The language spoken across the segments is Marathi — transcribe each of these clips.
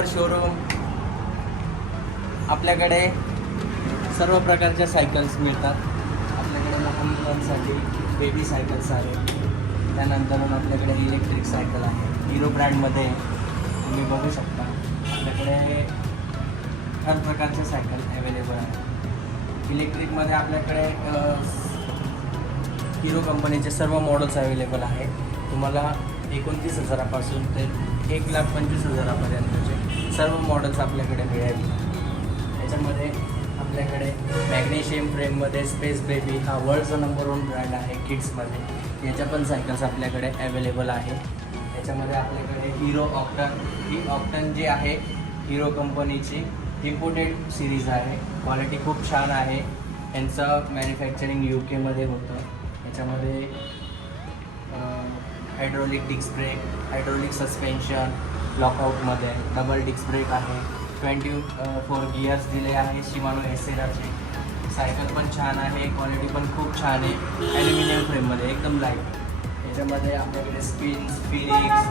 Available showroom. आपल्याकडे सर्व प्रकारच्या सायकल्स मिळतात. आपल्याकडे लहान मुलांसाठी बेबी सायकल्स आहेत. त्यानंतर आपल्याकडे इलेक्ट्रिक सायकल आहे. हिरो ब्रँडमध्ये तुम्ही बघू शकता आपल्याकडे हर प्रकारच्या सायकल अवेलेबल आहेत. इलेक्ट्रिकमध्ये आपल्याकडे हिरो कंपनीचे सर्व मॉडेल्स अवेलेबल आहेत. तुम्हाला 29,000पासून ते 1,25,000पर्यंतचे सर्व मॉडेल्स आपल्याकडे मिळेल. याच्यामध्ये आपल्याकडे मॅग्नेशियम फ्रेममध्ये स्पेस बेबी हा वर्ल्डचा नंबर 1 ब्रँड आहे किड्समध्ये. याच्या पण सायकल्स आपल्याकडे अवेलेबल आहे. याच्यामध्ये आपल्याकडे हिरो ऑक्टन, ही ऑक्टन जी आहे हिरो कंपनीची इम्पोर्टेड सिरीज आहे. क्वालिटी खूप छान आहे. यांचं मॅन्युफॅक्चरिंग UK होतं. याच्यामध्ये hydraulic disc brake, hydraulic suspension, लॉकआउटमध्ये डबल डिस्क ब्रेक आहे. 24 गियर्स दिले आहे शिमानो एसेराचे. सायकल पण छान आहे, क्वालिटी पण खूप छान आहे. ॲल्युमिनियम फ्रेममध्ये एकदम लाईट. याच्यामध्ये आपल्याकडे स्पिन्स, फिनिक्स,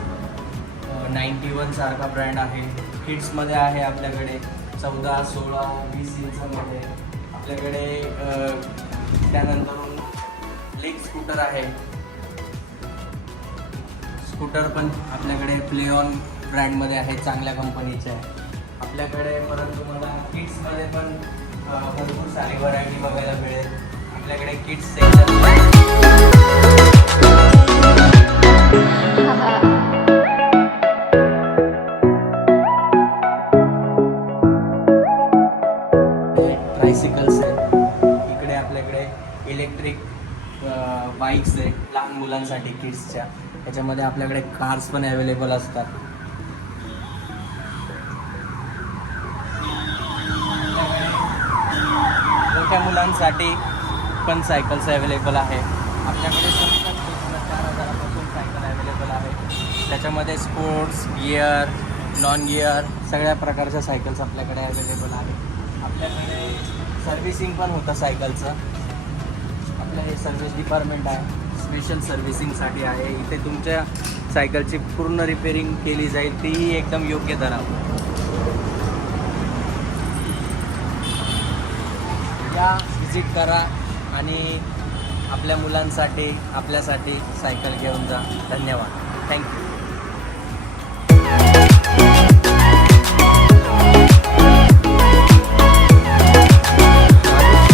91 सारखा ब्रँड आहे. किड्समध्ये आहे आपल्याकडे 14, 16, 20 इंचामध्ये. आपल्याकडे त्यानंतर लेग स्कूटर आहे. स्कूटर पण आपल्याकडे प्लेऑन ब्रँडमध्ये आहे, चांगल्या कंपनीचे आहे. आपल्याकडे परत तुम्हाला किड्समध्ये पण भरपूर सारी व्हरायटी बघायला मिळेल. आपल्याकडे किड्स सेक्शन ट्रायसिकल्स आहे. इकडे आपल्याकडे इलेक्ट्रिक बाईक्स आहे लहान मुलांसाठी किड्सच्या. याच्यामध्ये आपल्याकडे कार्स पण अवेलेबल असतात. मोठ्या मुलांसाठी पण सायकल्स अवेलेबल आहे. आपल्याकडे 4,000पासून सायकल अवेलेबल आहे. त्याच्यामध्ये स्पोर्ट्स, गिअर, नॉन गिअर सगळ्या प्रकारच्या सायकल्स आपल्याकडे अवेलेबल आहे. आपल्याकडे सर्व्हिसिंग पण होतं सायकलचं. आपलं हे सर्व्हिस डिपार्टमेंट आहे, स्पेशल सर्व्हिसिंगसाठी आहे. इथे तुमच्या सायकलची पूर्ण रिपेअरिंग केली जाईल, तीही एकदम योग्य दरात. या विजिट करा आणि आपल्या मुलांसाठी आपल्यासाठी सायकल घेऊन जा. धन्यवाद. थँक्यू.